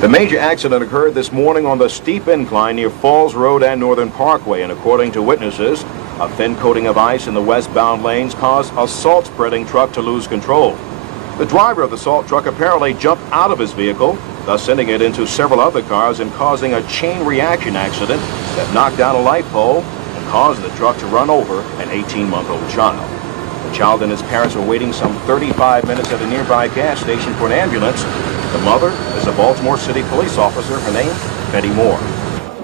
The major accident occurred this morning on the steep incline near Falls Road and Northern Parkway, and according to witnesses, a thin coating of ice in the westbound lanes caused a salt-spreading truck to lose control. The driver of the salt truck apparently jumped out of his vehicle, thus sending it into several other cars and causing a chain reaction accident that knocked down a light pole and caused the truck to run over an 18-month-old child. The child and his parents were waiting some 35 minutes at a nearby gas station for an ambulance. The mother is a Baltimore City police officer. Her name, Betty Moore.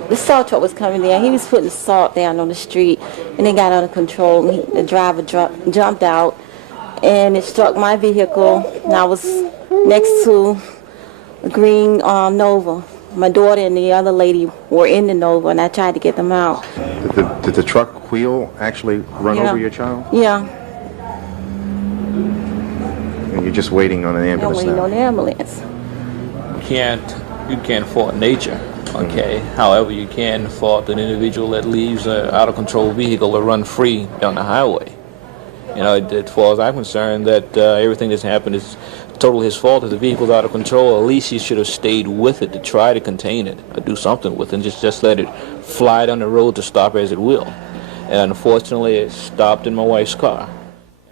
The salt truck was coming down. He was putting salt down on the street, and it got out of control. The driver jumped out, and it struck my vehicle, and I was next to a green Nova. My daughter and the other lady were in the Nova, and I tried to get them out. Did the truck wheel actually run over your child? Yeah. And you're just waiting on an ambulance now? I'm waiting on the ambulance. You can't fault nature, okay? However, you can fault an individual that leaves an out-of-control vehicle to run free down the highway. You know, as far as I'm concerned, that everything that's happened is totally his fault. If the vehicle's out of control, at least he should have stayed with it to try to contain it, or do something with it, and just let it fly down the road to stop as it will. And unfortunately, it stopped in my wife's car.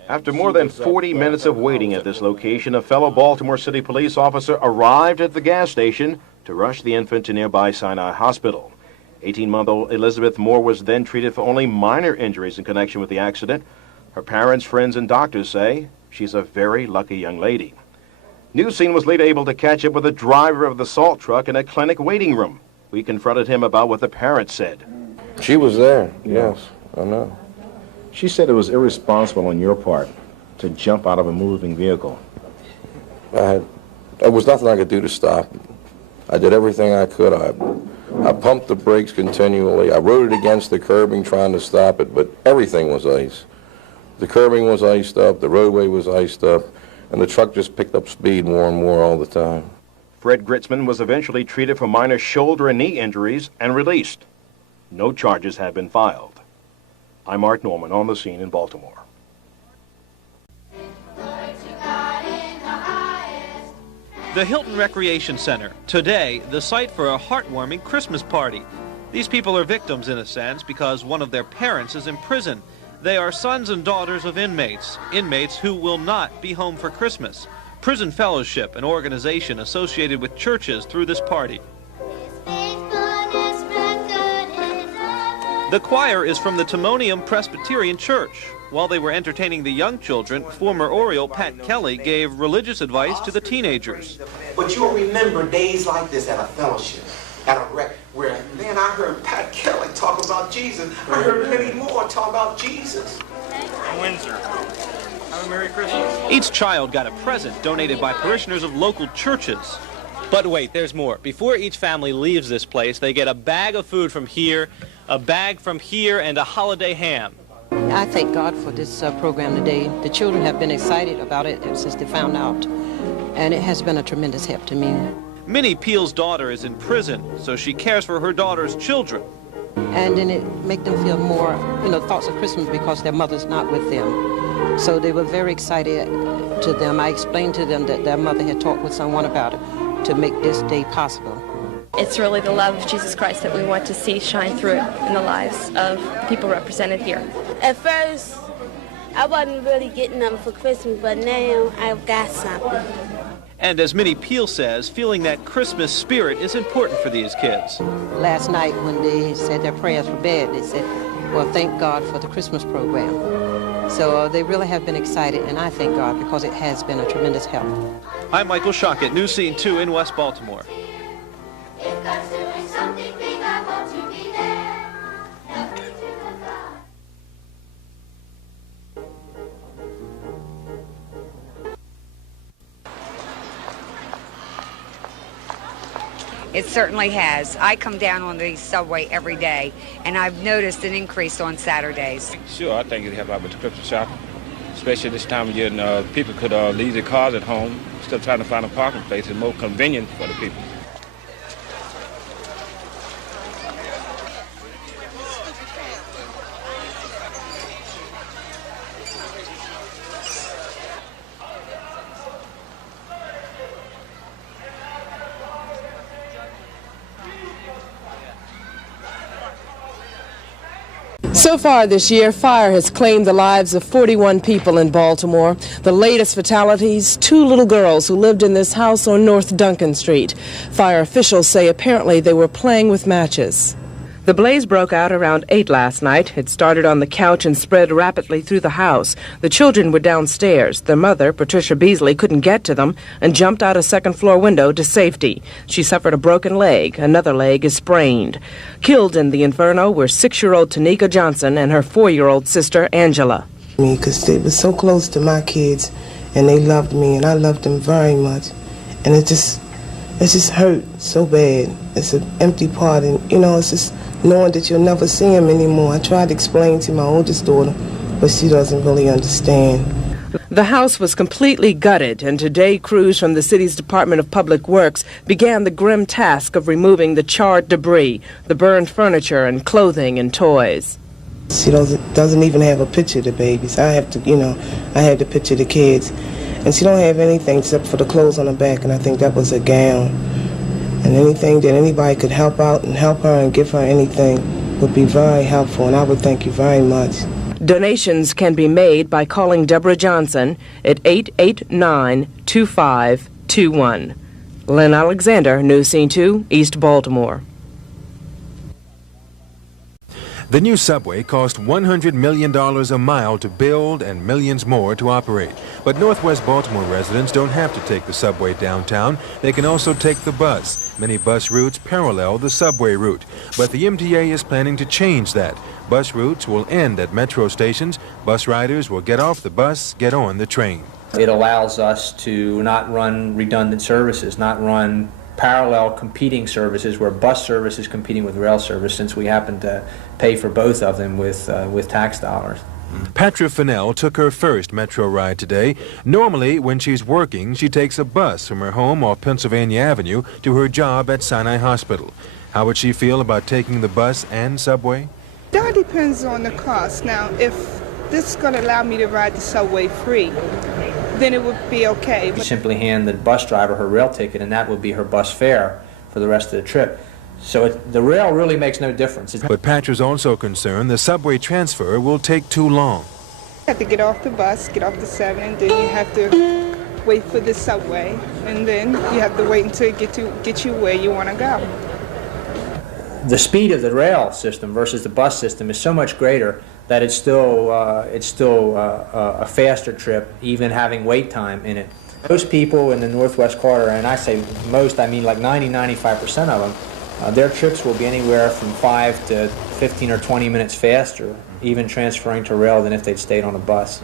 After more than 40 minutes of waiting at this location, a fellow Baltimore City police officer arrived at the gas station to rush the infant to nearby Sinai Hospital. 18-month-old Elizabeth Moore was then treated for only minor injuries in connection with the accident. Her parents, friends, and doctors say she's a very lucky young lady. News Scene was later able to catch up with the driver of the salt truck in a clinic waiting room. We confronted him about what the parents said. She was there, yes, I know. She said it was irresponsible on your part to jump out of a moving vehicle. There was nothing I could do to stop it. I did everything I could. I pumped the brakes continually. I rode it against the curbing trying to stop it, but everything was ice. The curbing was iced up, the roadway was iced up, and the truck just picked up speed more and more all the time. Fred Gritzman was eventually treated for minor shoulder and knee injuries and released. No charges have been filed. I'm Art Norman on the scene in Baltimore. The Hilton Recreation Center, today the site for a heartwarming Christmas party. These people are victims in a sense because one of their parents is in prison. They are sons and daughters of inmates who will not be home for Christmas. Prison Fellowship, an organization associated with churches, threw this party. The choir is from the Timonium Presbyterian Church. While they were entertaining the young children, former Oriole Pat Kelly gave religious advice to the teenagers. But you'll remember days like this at a fellowship, at a rec, where then I heard Pat Kelly talk about Jesus. I heard many more talk about Jesus. Windsor. Have a Merry Christmas. Each child got a present donated by parishioners of local churches. But wait, there's more. Before each family leaves this place, they get a bag of food from here, a bag from here, and a holiday ham. I thank God for this program today. The children have been excited about it since they found out, and it has been a tremendous help to me. Minnie Peel's daughter is in prison, so she cares for her daughter's children. And then it makes them feel more, thoughts of Christmas because their mother's not with them. So they were very excited to them. I explained to them that their mother had talked with someone about it to make this day possible. It's really the love of Jesus Christ that we want to see shine through in the lives of the people represented here. At first, I wasn't really getting them for Christmas, but now I've got something. And as Minnie Peel says, feeling that Christmas spirit is important for these kids. Last night when they said their prayers for bed, they said, well, thank God for the Christmas program. So they really have been excited, and I thank God because it has been a tremendous help. I'm Michael Shockett, News Scene 2 in West Baltimore. If God's doing something big, I want to be there. Nothing to the God. It certainly has. I come down on the subway every day, and I've noticed an increase on Saturdays. Sure, I think it helps out with the Christmas shopping, especially this time of year. People could leave their cars at home instead of trying to find a parking place. It's more convenient for the people. So far this year, fire has claimed the lives of 41 people in Baltimore. The latest fatalities, 2 little girls who lived in this house on North Duncan Street. Fire officials say apparently they were playing with matches. The blaze broke out around 8 last night. It started on the couch and spread rapidly through the house. The children were downstairs. Their mother, Patricia Beasley, couldn't get to them and jumped out a second-floor window to safety. She suffered a broken leg. Another leg is sprained. Killed in the inferno were 6-year-old Tanika Johnson and her 4-year-old sister, Angela. Because they were so close to my kids, and they loved me, and I loved them very much. And it just hurt so bad. It's an empty part, and, you know, it's just knowing that you'll never see him anymore. I tried to explain to my oldest daughter, but she doesn't really understand. The house was completely gutted, and today crews from the city's Department of Public Works began the grim task of removing the charred debris, the burned furniture and clothing and toys. She doesn't even have a picture of the babies. I have to, I had to picture the kids. And she don't have anything except for the clothes on her back, and I think that was a gown. And anything that anybody could help out and help her and give her anything would be very helpful, and I would thank you very much. Donations can be made by calling Deborah Johnson at 889-2521. Lynn Alexander, News Scene 2, East Baltimore. The new subway cost $100 million a mile to build and millions more to operate. But Northwest Baltimore residents don't have to take the subway downtown. They can also take the bus. Many bus routes parallel the subway route. But the MTA is planning to change that. Bus routes will end at metro stations. Bus riders will get off the bus, get on the train. It allows us to not run redundant services, not run parallel competing services where bus service is competing with rail service, since we happen to pay for both of them with tax dollars. Patra Fennell took her first metro ride today. Normally, when she's working, she takes a bus from her home off Pennsylvania Avenue to her job at Sinai Hospital. How would she feel about taking the bus and subway? That depends on the cost. Now, if this is going to allow me to ride the subway free, then it would be okay. You simply hand the bus driver her rail ticket, and that would be her bus fare for the rest of the trip. So the rail really makes no difference. But Patra's also concerned the subway transfer will take too long. You have to get off the bus, get off the 7, and then you have to wait for the subway, and then you have to wait until it get you where you want to go. The speed of the rail system versus the bus system is so much greater that it's still a faster trip, even having wait time in it. Most people in the Northwest Corridor, and I say most, I mean like 90–95% of them, their trips will be anywhere from 5 to 15 or 20 minutes faster, even transferring to rail, than if they'd stayed on a bus.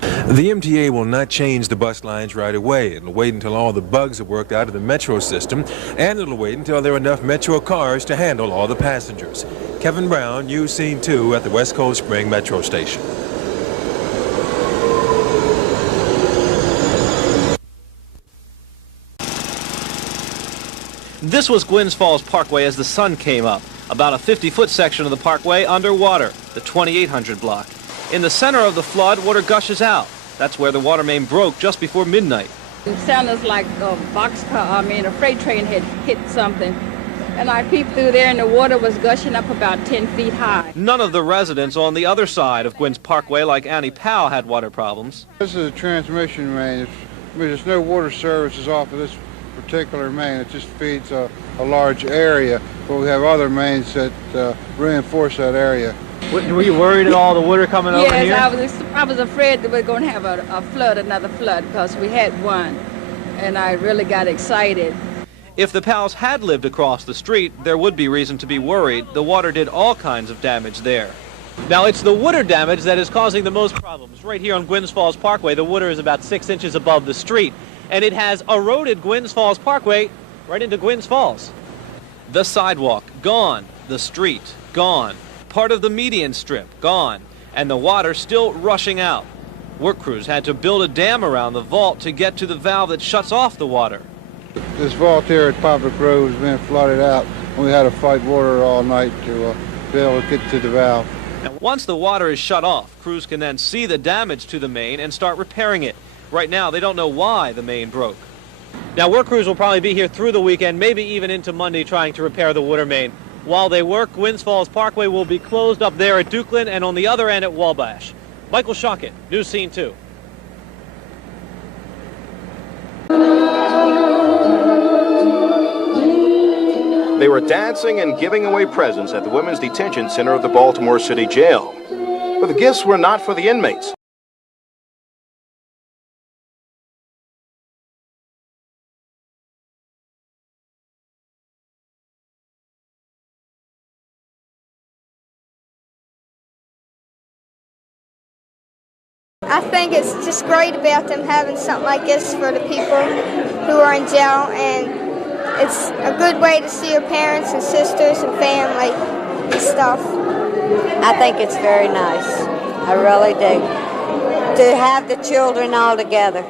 The MTA will not change the bus lines right away. It'll wait until all the bugs are worked out of the metro system, and it'll wait until there are enough metro cars to handle all the passengers. Kevin Brown, News Scene 2 at the West Cold Spring Metro Station. This was Gwynns Falls Parkway as the sun came up. About a 50-foot section of the parkway underwater, the 2800 block. In the center of the flood, water gushes out. That's where the water main broke just before midnight. It sounded like a a freight train had hit something. And I peeped through there and the water was gushing up about 10 feet high. None of the residents on the other side of Gwynns Parkway, like Annie Powell, had water problems. This is a transmission main. There's no water services off of this particular main. It just feeds a large area, but we have other mains that reinforce that area. Were you worried at all the water coming over here? Yes, I was afraid that we were going to have another flood, because we had one, and I really got excited. If the Powells had lived across the street, there would be reason to be worried. The water did all kinds of damage there. Now, it's the water damage that is causing the most problems. Right here on Gwynns Falls Parkway, the water is about 6 inches above the street, and it has eroded Gwynns Falls Parkway right into Gwynns Falls. The sidewalk, gone. The street, gone. Part of the median strip, gone. And the water still rushing out. Work crews had to build a dam around the vault to get to the valve that shuts off the water. This vault here at Public Road has been flooded out, and we had to fight water all night to be able to get to the valve. Now, once the water is shut off, crews can then see the damage to the main and start repairing it. Right now, they don't know why the main broke. Now, work crews will probably be here through the weekend, maybe even into Monday, trying to repair the water main. While they work, Gwynns Falls Parkway will be closed up there at Dukeland and on the other end at Wabash. Michael Schaer, News Scene 2. They were dancing and giving away presents at the Women's Detention Center of the Baltimore City Jail. But the gifts were not for the inmates. I think it's just great about them having something like this for the people who are in jail, and it's a good way to see your parents and sisters and family and stuff. I think it's very nice. I really do. To have the children all together.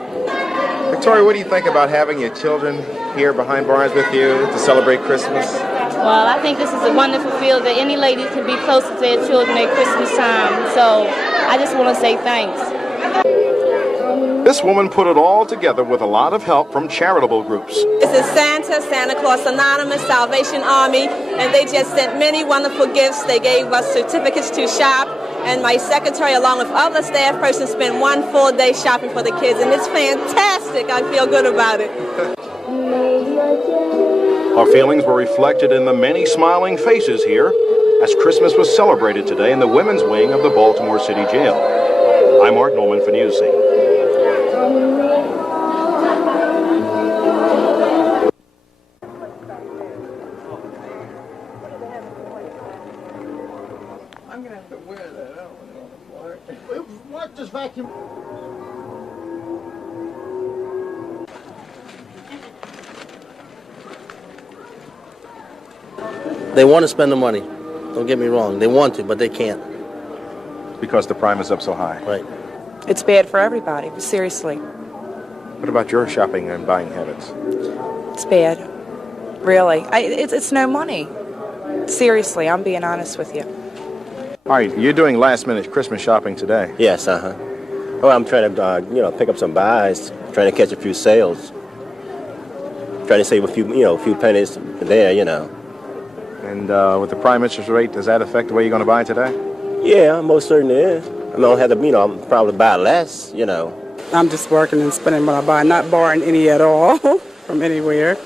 Victoria, what do you think about having your children here behind bars with you to celebrate Christmas? Well, I think this is a wonderful feel that any lady can be close to their children at Christmas time. So I just want to say thanks. This woman put it all together with a lot of help from charitable groups. This is Santa Claus Anonymous, Salvation Army, and they just sent many wonderful gifts. They gave us certificates to shop, and my secretary, along with other staff persons, spent one full day shopping for the kids, and it's fantastic. I feel good about it. Our feelings were reflected in the many smiling faces here as Christmas was celebrated today in the women's wing of the Baltimore City Jail. I'm Art Nolan for News Scene. I'm gonna have to wear that. I don't know. What does vacuum? They want to spend the money. Don't get me wrong. They want to, but they can't. Because the prime is up so high. Right. It's bad for everybody, seriously. What about your shopping and buying habits? It's bad. Really. It's no money. Seriously, I'm being honest with you. All right, you're doing last-minute Christmas shopping today. Yes, Well, I'm trying to, pick up some buys, trying to catch a few sales, trying to save a few pennies there, And with the prime interest rate, does that affect the way you're going to buy today? Yeah, most certainly is. I don't have to, I'm probably buy less, I'm just working and spending what I buy, not borrowing any at all from anywhere.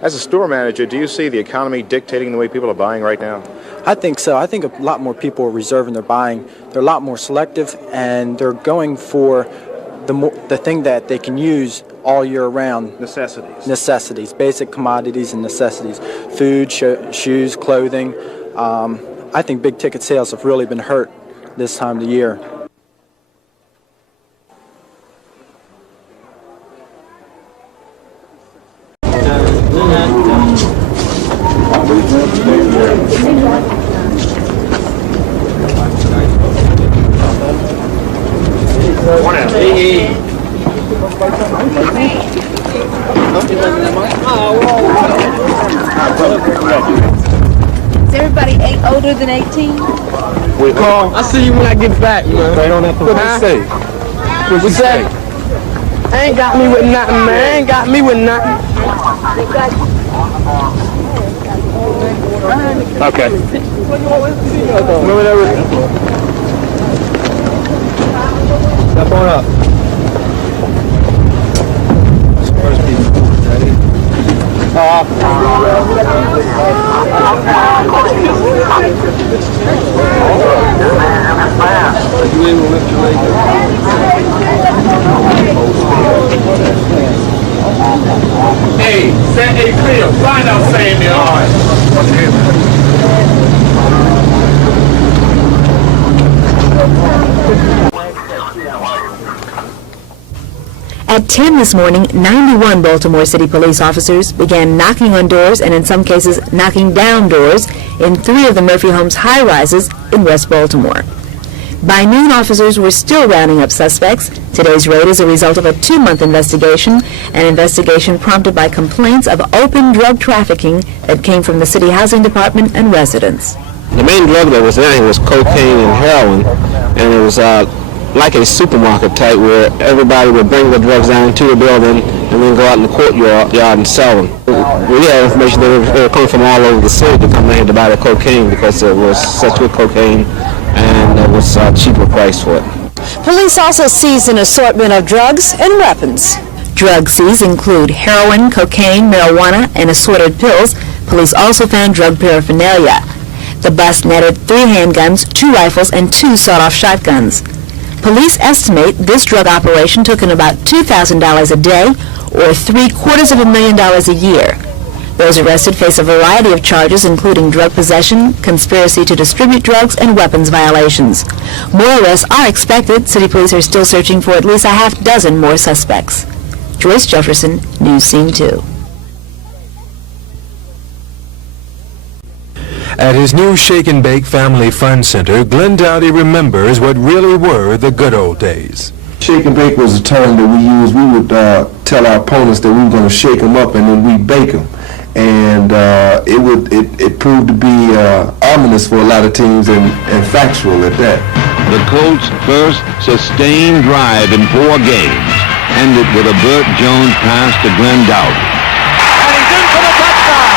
As a store manager, do you see the economy dictating the way people are buying right now? I think so. I think a lot more people are reserving their buying. They're a lot more selective, and they're going for the thing that they can use all year round. Necessities. Necessities, basic commodities and necessities. Food, shoes, clothing. I think big ticket sales have really been hurt this time of the year. Is everybody older than 18? I'll see you when I get back, man. Right on that. What did you say? What you say? Ain't got me with nothing, man. Ain't got me with nothing. Okay. Remember that with step on up. First people. Ready? Hey, set a clear. Find out saying the odds. At 10 this morning, 91 Baltimore City police officers began knocking on doors and in some cases knocking down doors in 3 of the Murphy Homes high-rises in West Baltimore. By noon, officers were still rounding up suspects. Today's raid is a result of a 2-month investigation, an investigation prompted by complaints of open drug trafficking that came from the City Housing Department and residents. The main drug that was there was cocaine and heroin, and it was like a supermarket type where everybody would bring the drugs down to the building and then go out in the courtyard and sell them. We had information that they were coming from all over the city to come in here to buy the cocaine because it was such good cocaine and it was cheaper price for it. Police also seized an assortment of drugs and weapons. Drug seized include heroin, cocaine, marijuana, and assorted pills. Police also found drug paraphernalia. The bust netted 3 handguns, 2 rifles, and 2 sawed-off shotguns. Police estimate this drug operation took in about $2,000 a day, or $750,000 a year. Those arrested face a variety of charges, including drug possession, conspiracy to distribute drugs, and weapons violations. More arrests are expected. City police are still searching for at least a half-dozen more suspects. Joyce Jefferson, News Scene 2. At his new Shake and Bake Family Fun Center, Glen Dowy remembers what really were the good old days. Shake and bake was a term that we used. We would tell our opponents that we were going to shake them up and then we bake them. And it proved to be ominous for a lot of teams and factual at that. The Colts' first sustained drive in 4 games ended with a Burt Jones pass to Glen Dowy. And he's in for the touchdown!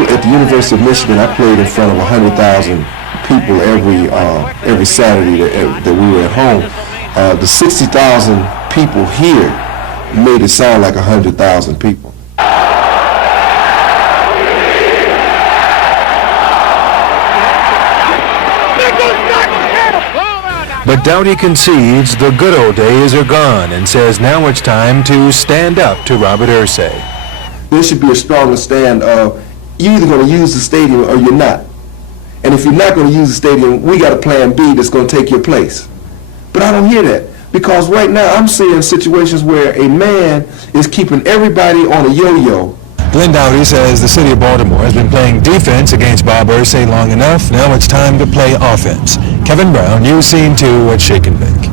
At the University of Michigan, I played in front of 100,000 people every Saturday that we were at home. The 60,000 people here made it sound like 100,000 people. But Dowy concedes the good old days are gone and says now it's time to stand up to Robert Irsay. There should be a stronger stand of you're either going to use the stadium or you're not. And if you're not going to use the stadium, we got a plan B that's going to take your place. But I don't hear that, because right now I'm seeing situations where a man is keeping everybody on a yo-yo. Glen Dowy says the city of Baltimore has been playing defense against Bob Irsay long enough. Now it's time to play offense. Kevin Brown, News Scene 2 at Shake and Bake.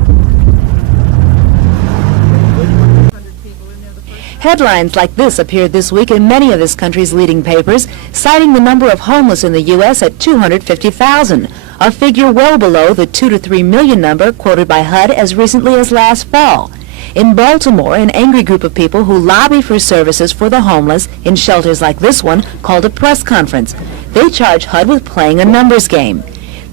Headlines like this appeared this week in many of this country's leading papers, citing the number of homeless in the U.S. at 250,000, a figure well below the 2 to 3 million number quoted by HUD as recently as last fall. In Baltimore, an angry group of people who lobby for services for the homeless in shelters like this one called a press conference. They charge HUD with playing a numbers game.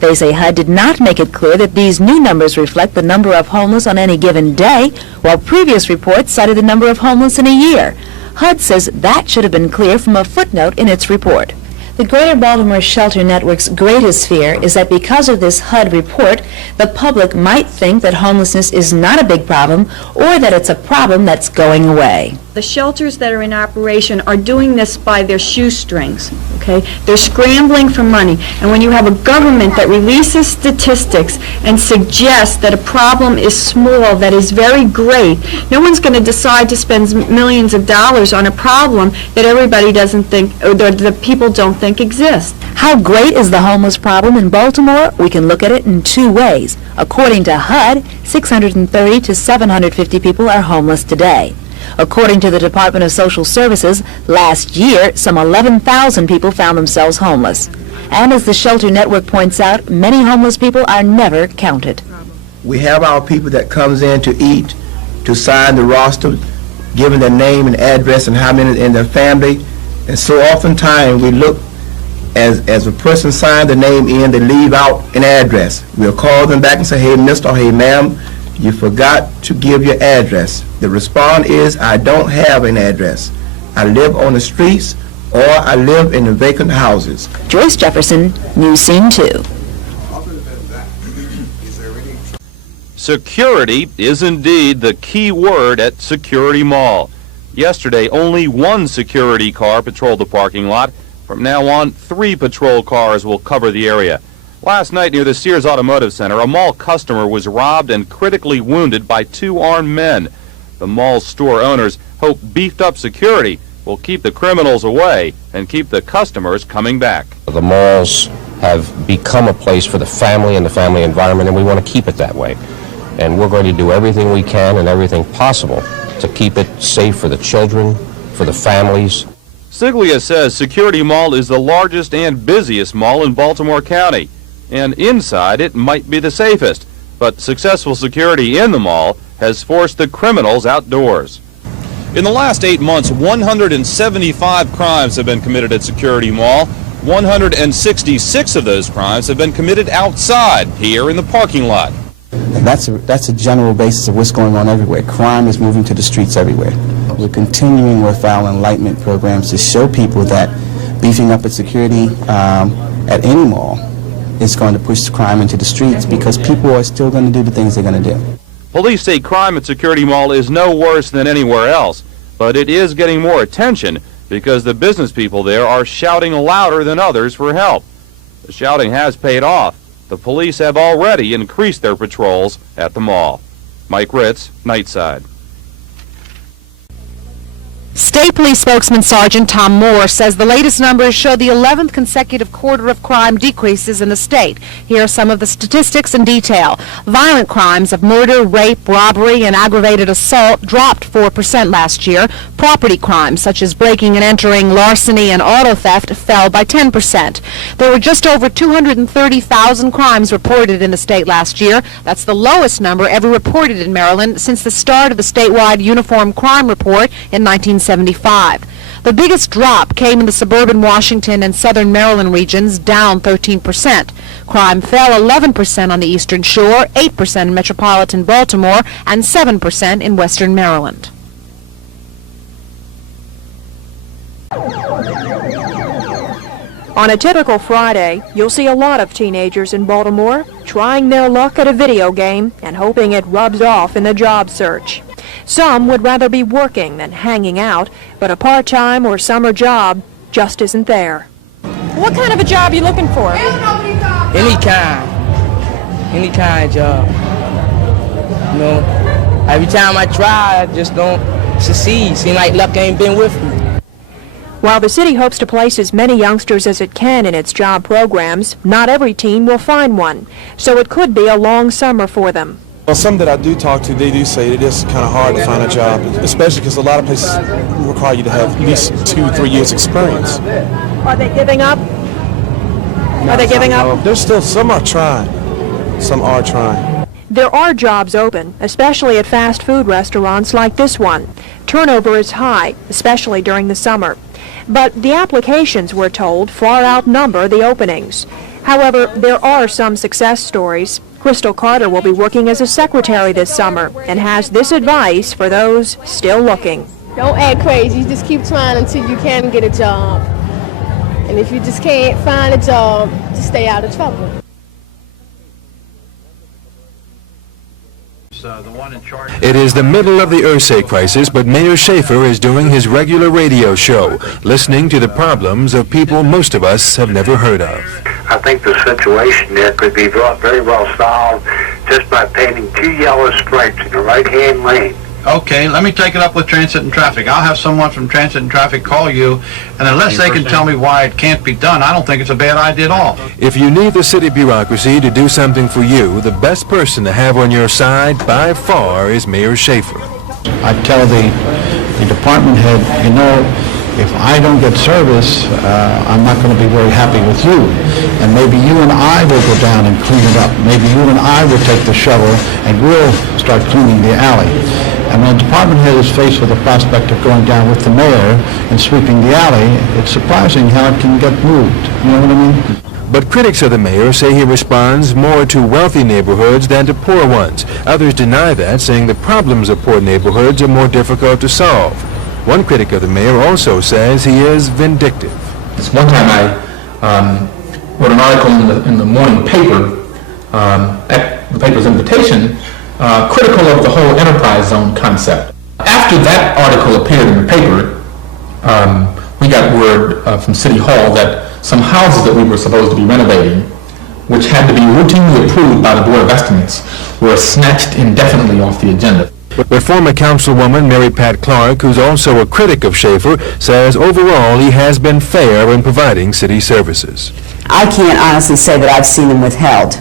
They say HUD did not make it clear that these new numbers reflect the number of homeless on any given day, while previous reports cited the number of homeless in a year. HUD says that should have been clear from a footnote in its report. The Greater Baltimore Shelter Network's greatest fear is that because of this HUD report, the public might think that homelessness is not a big problem or that it's a problem that's going away. The shelters that are in operation are doing this by their shoestrings, okay? They're scrambling for money. And when you have a government that releases statistics and suggests that a problem is small, that is very great, no one's going to decide to spend millions of dollars on a problem that everybody doesn't think, or that people don't think exists. How great is the homeless problem in Baltimore? We can look at it in 2 ways. According to HUD, 630 to 750 people are homeless today. According to the Department of Social Services, last year, some 11,000 people found themselves homeless. And as the Shelter Network points out, many homeless people are never counted. We have our people that comes in to eat, to sign the roster, giving their name and address and how many in their family. And so oftentimes we look, as a person signed the name in, they leave out an address. We'll call them back and say, hey, mister, or hey, ma'am, you forgot to give your address. The response is, I don't have an address. I live on the streets or I live in the vacant houses. Joyce Jefferson, News Scene 2. Security is indeed the key word at Security Mall. Yesterday, only 1 security car patrolled the parking lot. From now on, 3 patrol cars will cover the area. Last night near the Sears Automotive Center, a mall customer was robbed and critically wounded by 2 armed men. The mall's store owners hope beefed-up security will keep the criminals away and keep the customers coming back. The malls have become a place for the family and the family environment, and we want to keep it that way. And we're going to do everything we can and everything possible to keep it safe for the children, for the families. Siglia says Security Mall is the largest and busiest mall in Baltimore County. And inside, it might be the safest. But successful security in the mall has forced the criminals outdoors. In the last 8 months, 175 crimes have been committed at Security Mall. 166 of those crimes have been committed outside, here in the parking lot. That's a general basis of what's going on everywhere. Crime is moving to the streets everywhere. We're continuing with our enlightenment programs to show people that beefing up its security at any mall is going to push crime into the streets because people are still going to do the things they're going to do. Police say crime at Security Mall is no worse than anywhere else, but it is getting more attention because the business people there are shouting louder than others for help. The shouting has paid off. The police have already increased their patrols at the mall. Mike Ritz, Nightside. State Police spokesman Sergeant Tom Moore says the latest numbers show the 11th consecutive quarter of crime decreases in the state. Here are some of the statistics in detail. Violent crimes of murder, rape, robbery, and aggravated assault dropped 4% last year. Property crimes such as breaking and entering, larceny, and auto theft fell by 10%. There were just over 230,000 crimes reported in the state last year. That's the lowest number ever reported in Maryland since the start of the statewide Uniform Crime Report in 1975. The biggest drop came in the suburban Washington and southern Maryland regions, down 13%. Crime fell 11% on the Eastern Shore, 8% in metropolitan Baltimore, and 7% in western Maryland. On a typical Friday, you'll see a lot of teenagers in Baltimore trying their luck at a video game and hoping it rubs off in the job search. Some would rather be working than hanging out, but a part-time or summer job just isn't there. What kind of a job are you looking for? Any kind of job. You know, every time I try, I just don't succeed. Seem like luck ain't been with me. While the city hopes to place as many youngsters as it can in its job programs, not every teen will find one, so it could be a long summer for them. Well, some that I do talk to, they do say it is kind of hard to find a job, especially because a lot of places require you to have at least 2-3 years experience. Are they giving up? Are they giving up? There's still, some are trying. Some are trying. There are jobs open, especially at fast food restaurants like this one. Turnover is high, especially during the summer. But the applications, we're told, far outnumber the openings. However, there are some success stories. Crystal Carter will be working as a secretary this summer and has this advice for those still looking. Don't act crazy. You just keep trying until you can get a job. And if you just can't find a job, just stay out of trouble. It is the middle of the Ursay crisis, but Mayor Schaer is doing his regular radio show, listening to the problems of people most of us have never heard of. I think the situation there could be very well solved just by painting 2 yellow stripes in the right-hand lane. Okay, let me take it up with Transit and Traffic. I'll have someone from Transit and Traffic call you, and unless they can tell me why it can't be done, I don't think it's a bad idea at all. If you need the city bureaucracy to do something for you, the best person to have on your side by far is Mayor Schaer. I tell the department head, you know, if I don't get service, I'm not going to be very happy with you. And maybe you and I will go down and clean it up. Maybe you and I will take the shovel and we'll start cleaning the alley. And when the department head is faced with the prospect of going down with the mayor and sweeping the alley, it's surprising how it can get moved. You know what I mean? But critics of the mayor say he responds more to wealthy neighborhoods than to poor ones. Others deny that, saying the problems of poor neighborhoods are more difficult to solve. One critic of the mayor also says he is vindictive. One time I wrote an article in the morning paper, at the paper's invitation, critical of the whole enterprise zone concept. After that article appeared in the paper, we got word from City Hall that some houses that we were supposed to be renovating, which had to be routinely approved by the Board of Estimates, were snatched indefinitely off the agenda. But former Councilwoman Mary Pat Clark, who's also a critic of Schaer, says overall he has been fair in providing city services. I can't honestly say that I've seen them withheld.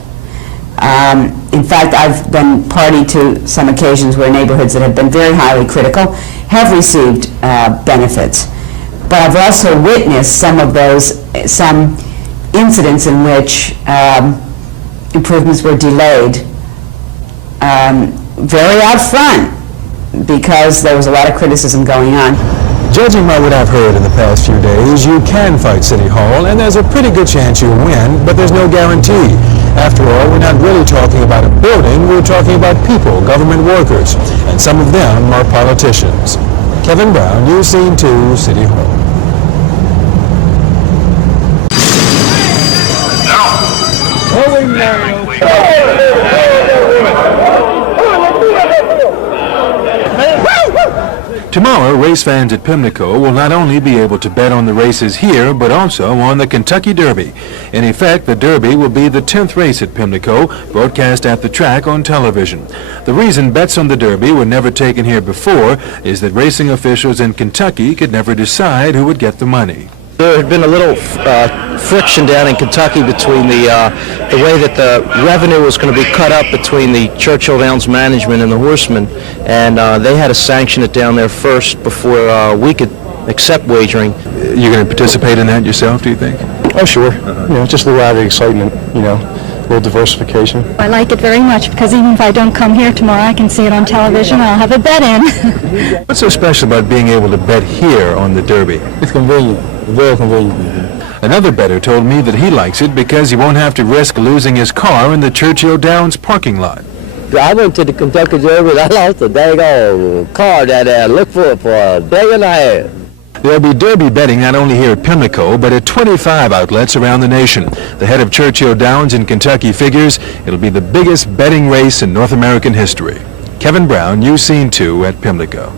In fact, I've been party to some occasions where neighborhoods that have been very highly critical have received benefits. But I've also witnessed some incidents in which improvements were delayed very out front because there was a lot of criticism going on. Judging by what I've heard in the past few days, you can fight City Hall, and there's a pretty good chance you'll win, but there's no guarantee. After all, we're not really talking about a building, we're talking about people, government workers, and some of them are politicians. Kevin Brown, News Scene 2, City Hall. Tomorrow, race fans at Pimlico will not only be able to bet on the races here, but also on the Kentucky Derby. In effect, the Derby will be the 10th race at Pimlico, broadcast at the track on television. The reason bets on the Derby were never taken here before is that racing officials in Kentucky could never decide who would get the money. There had been a little friction down in Kentucky between the way that the revenue was going to be cut up between the Churchill Downs management and the horsemen, and they had to sanction it down there first before we could accept wagering. You're going to participate in that yourself, do you think? Oh, sure. You know, just a little added excitement, you know, a little diversification. I like it very much because even if I don't come here tomorrow, I can see it on television. I'll have a bet in. What's so special about being able to bet here on the Derby? It's convenient. Very convenient. Another bettor told me that he likes it because he won't have to risk losing his car in the Churchill Downs parking lot. I went to the Kentucky Derby and I lost a daggone car that I looked for a day and a half. There'll be Derby betting not only here at Pimlico, but at 25 outlets around the nation. The head of Churchill Downs in Kentucky figures it'll be the biggest betting race in North American history. Kevin Brown, News Scene 2 at Pimlico.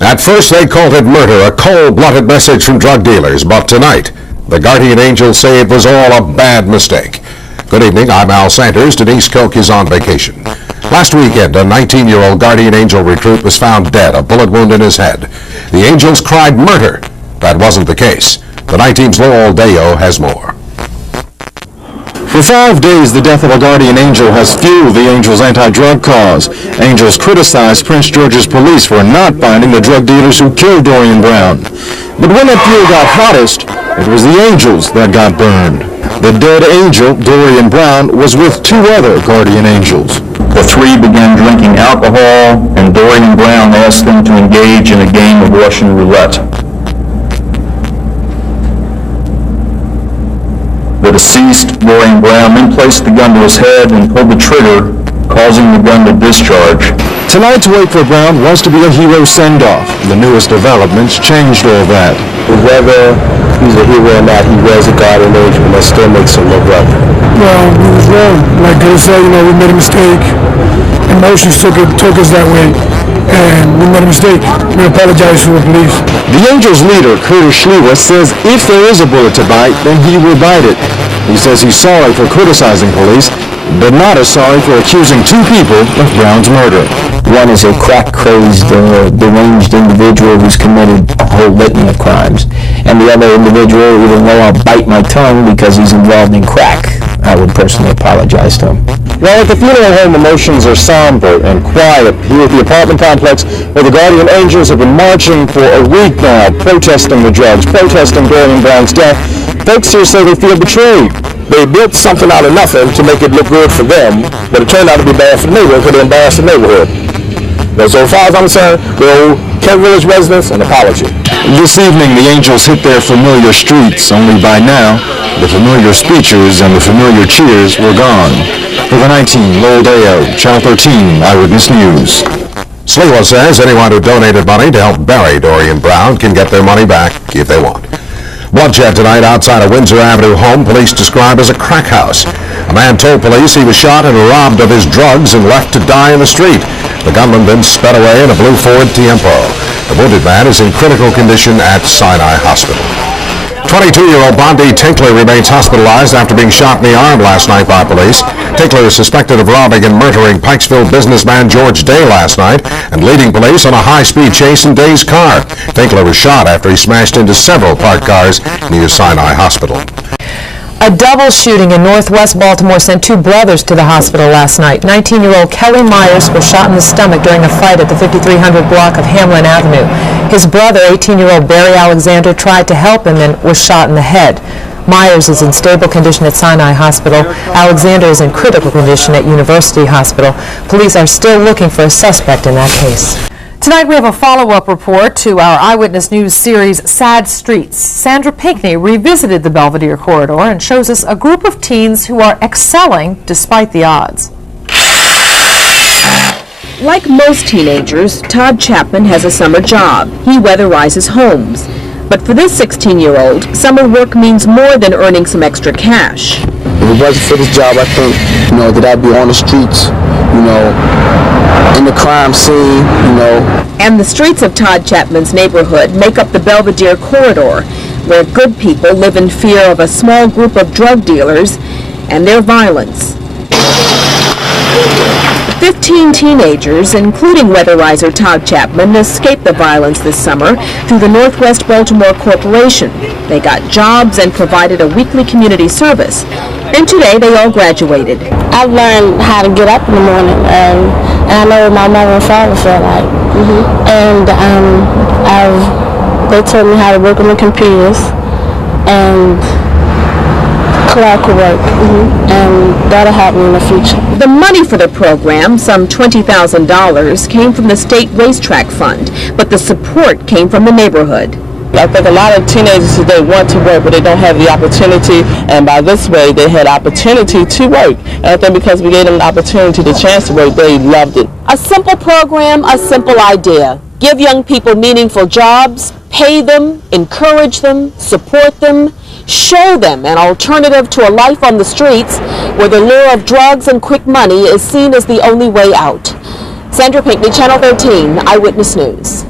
At first they called it murder, a cold-blooded message from drug dealers, but tonight, the guardian angels say it was all a bad mistake. Good evening, I'm Al Sanders. Denise Koch is on vacation. Last weekend, a 19-year-old guardian angel recruit was found dead, a bullet wound in his head. The angels cried murder. That wasn't the case. The night team's Lowell Deo has more. For 5 days, the death of a guardian angel has fueled the Angels' anti-drug cause. Angels criticized Prince George's police for not finding the drug dealers who killed Dorian Brown. But when that fuel got hottest, it was the Angels that got burned. The dead angel, Dorian Brown, was with 2 other guardian angels. The 3 began drinking alcohol, and Dorian Brown asked them to engage in a game of Russian roulette. The deceased, Dorian Brown, then placed the gun to his head and pulled the trigger, causing the gun to discharge. Tonight's wait for Brown was to be a hero send-off. The newest developments changed all that. Whether he's a hero or not, he was a guardian angel, and that still makes him a brother. Well, we was wrong. Like they said, you know, we made a mistake. Emotions took us that way, and we made a mistake. We apologize to the police. The Angels' leader, Curtis Schlewa, says if there is a bullet to bite, then he will bite it. He says he's sorry for criticizing police, but not as sorry for accusing 2 people of Brown's murder. One is a crack-crazed, deranged individual who's committed a whole litany of crimes. And the other individual, even though I'll bite my tongue because he's involved in crack, I would personally apologize to him. Well, at the funeral home, emotions are somber and quiet. Here at the apartment complex, where the guardian angels have been marching for a week now, protesting the drugs, protesting Dorian Brown's death, folks here say they feel betrayed. They built something out of nothing to make it look good for them, but it turned out to be bad for the neighborhood because they embarrassed the neighborhood. So far as I'm concerned, we owe Kent Village residents an apology. This evening, the Angels hit their familiar streets, only by now, the familiar speeches and the familiar cheers were gone. For the night team, Lowell Deo, Channel 13, Eyewitness News. Schlewa says anyone who donated money to help bury Dorian Brown can get their money back if they want. Bloodshed tonight outside a Windsor Avenue home police describe as a crack house. A man told police he was shot and robbed of his drugs and left to die in the street. The gunman then sped away in a blue Ford Tiempo. The wounded man is in critical condition at Sinai Hospital. 22-year-old Bondi Tinkler remains hospitalized after being shot in the arm last night by police. Tinkler is suspected of robbing and murdering Pikesville businessman George Day last night and leading police on a high-speed chase in Day's car. Tinkler was shot after he smashed into several parked cars near Sinai Hospital. A double shooting in northwest Baltimore sent 2 brothers to the hospital last night. 19-year-old Kelly Myers was shot in the stomach during a fight at the 5300 block of Hamlin Avenue. His brother, 18-year-old Barry Alexander, tried to help him and was shot in the head. Myers is in stable condition at Sinai Hospital. Alexander is in critical condition at University Hospital. Police are still looking for a suspect in that case. Tonight we have a follow-up report to our Eyewitness News series, Sad Streets. Sandra Pinckney revisited the Belvedere corridor and shows us a group of teens who are excelling despite the odds. Like most teenagers, Todd Chapman has a summer job. He weatherizes homes. But for this 16-year-old, summer work means more than earning some extra cash. If it wasn't for this job, I think, that I'd be on the streets, in the crime scene, And the streets of Todd Chapman's neighborhood make up the Belvedere corridor, where good people live in fear of a small group of drug dealers and their violence. 15 teenagers, including weatherizer Todd Chapman, escaped the violence this summer through the Northwest Baltimore Corporation. They got jobs and provided a weekly community service. And today they all graduated. I've learned how to get up in the morning, and I know what my mother and father feel like. And they told me how to work on the computers and clerical work, and that'll help me in the future. The money for the program, some $20,000, came from the state racetrack fund, but the support came from the neighborhood. I think a lot of teenagers today want to work, but they don't have the opportunity, and by this way, they had opportunity to work. And I think because we gave them the opportunity, the chance to work, they loved it. A simple program, a simple idea. Give young people meaningful jobs, pay them, encourage them, support them, show them an alternative to a life on the streets where the lure of drugs and quick money is seen as the only way out. Sandra Pinckney, Channel 13, Eyewitness News.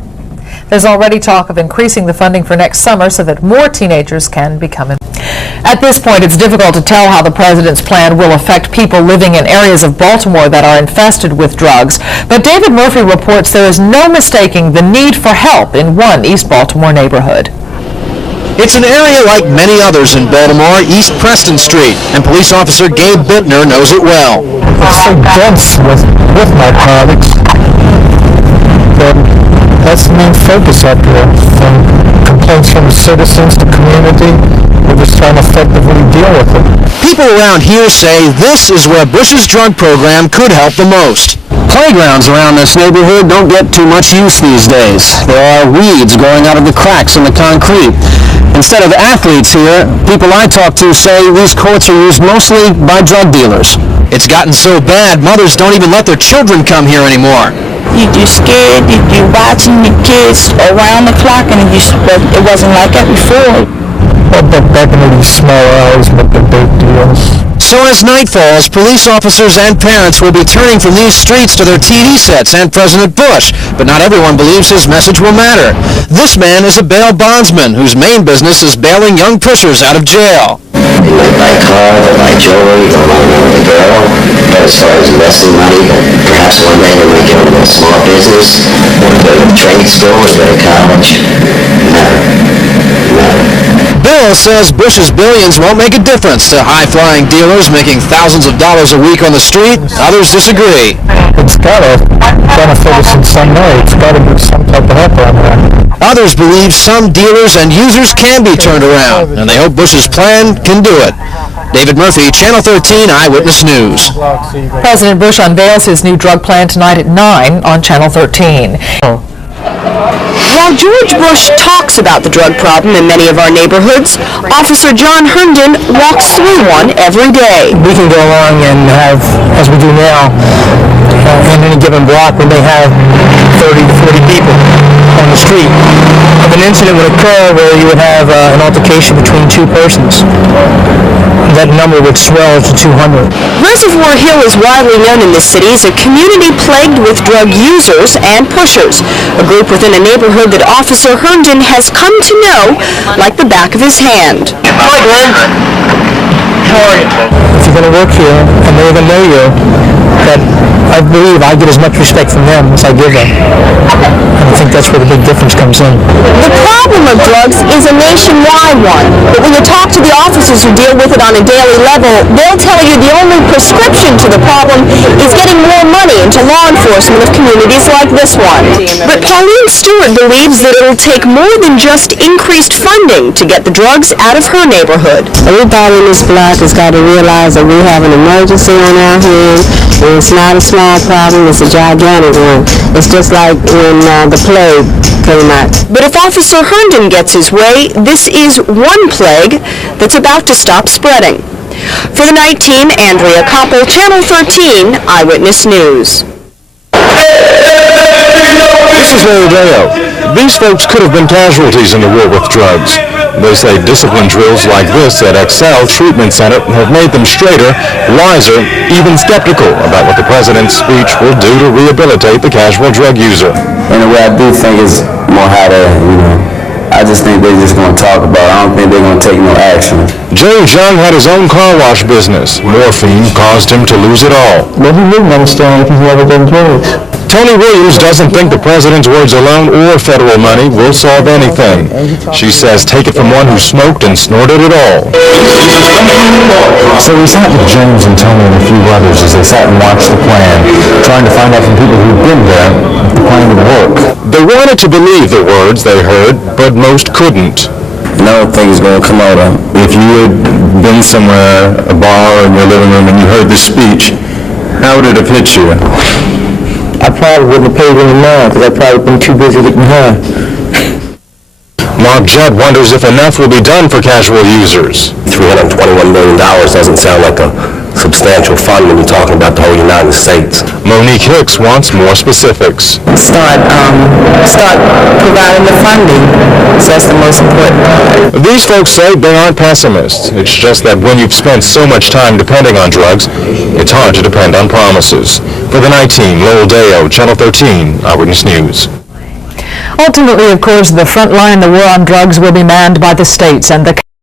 There's already talk of increasing the funding for next summer so that more teenagers can become involved. At this point, it's difficult to tell how the president's plan will affect people living in areas of Baltimore that are infested with drugs. But David Murphy reports there is no mistaking the need for help in one East Baltimore neighborhood. It's an area like many others in Baltimore, East Preston Street, and police officer Gabe Bittner knows it well. It's so dense with narcotics. That's the main focus up here. From complaints from the citizens, the community, we're just trying to effectively deal with it. People around here say this is where Bush's drug program could help the most. Playgrounds around this neighborhood don't get too much use these days. There are weeds growing out of the cracks in the concrete. Instead of athletes here, people I talk to say these courts are used mostly by drug dealers. It's gotten so bad, mothers don't even let their children come here anymore. You're scared, you're watching your kids around the clock, and it wasn't like that before. But back in these small hours, but the big deals. So as night falls, police officers and parents will be turning from these streets to their TV sets and President Bush, but not everyone believes his message will matter. This man is a bail bondsman whose main business is bailing young pushers out of jail. They might buy a car, they'll buy jewelry, they'll run around with a girl, but as far as investing money, perhaps one day they might get into a small business, or go to a trade school, or go to college. Never. Bill says Bush's billions won't make a difference to high-flying dealers making thousands of dollars a week on the street. Others disagree. It's got to benefit us in some way. It's got to be some type of help on that. Others believe some dealers and users can be turned around, and they hope Bush's plan can do it. David Murphy, Channel 13 Eyewitness News. President Bush unveils his new drug plan tonight at 9 on Channel 13. While George Bush talks about the drug problem in many of our neighborhoods, Officer John Herndon walks through one every day. We can go along and have, as we do now, in any given block, we may have 30 to 40 people on the street. If an incident would occur where you would have an altercation between two persons, that number would swell to 200. Reservoir Hill is widely known in this city as a community plagued with drug users and pushers, a group within a neighborhood that Officer Herndon has come to know like the back of his hand. Hi, Glenn. How are you? If you're going to work here, and they're going to know you, that I believe I get as much respect from them as I give them. And I think that's where the big difference comes in. The problem of drugs is a nationwide one, but when you talk to the officers who deal with it on a daily level, they'll tell you the only prescription to the problem is getting more money into law enforcement of communities like this one. But Pauline Stewart believes that it'll take more than just increased funding to get the drugs out of her neighborhood. Everybody in this block has got to realize that we have an emergency on our hands, and it's not a small problem, it's a gigantic one. It's just like when the plague came out. But if Officer Herndon gets his way, this is one plague that's about to stop spreading. For the night team, Andrea Koppel, Channel 13, Eyewitness News. This is Larry Deo. These folks could have been casualties in the war with drugs. They say discipline drills like this at Excel Treatment Center have made them straighter, wiser, even skeptical about what the president's speech will do to rehabilitate the casual drug user. And the way I do think is more how to, I just think they're just going to talk about it. I don't think they're going to take no action. James Young had his own car wash business. Morphine caused him to lose it all. But he wouldn't understand if he ever done drugs. Tony Williams doesn't think the president's words alone or federal money will solve anything. She says take it from one who smoked and snorted it all. So we sat with James and Tony and a few others as they sat and watched the plan, trying to find out from people who'd been there if the plan would work. They wanted to believe the words they heard, but most couldn't. And I don't think it's going to come out of it. If you had been somewhere, a bar in your living room, and you heard this speech, how would it have hit you? I probably wouldn't have paid any mind because I'd probably been too busy getting high. Mark Judd wonders if enough will be done for casual users. $321 million doesn't sound like a substantial fund when you're talking about the whole United States. Monique Hicks wants more specifics. Start providing the funding. So that's the most important part. These folks say they aren't pessimists. It's just that when you've spent so much time depending on drugs, it's hard to depend on promises. For the night team, Lowell Deo, Channel 13, Eyewitness News. Ultimately, of course, the front line in the war on drugs will be manned by the states and the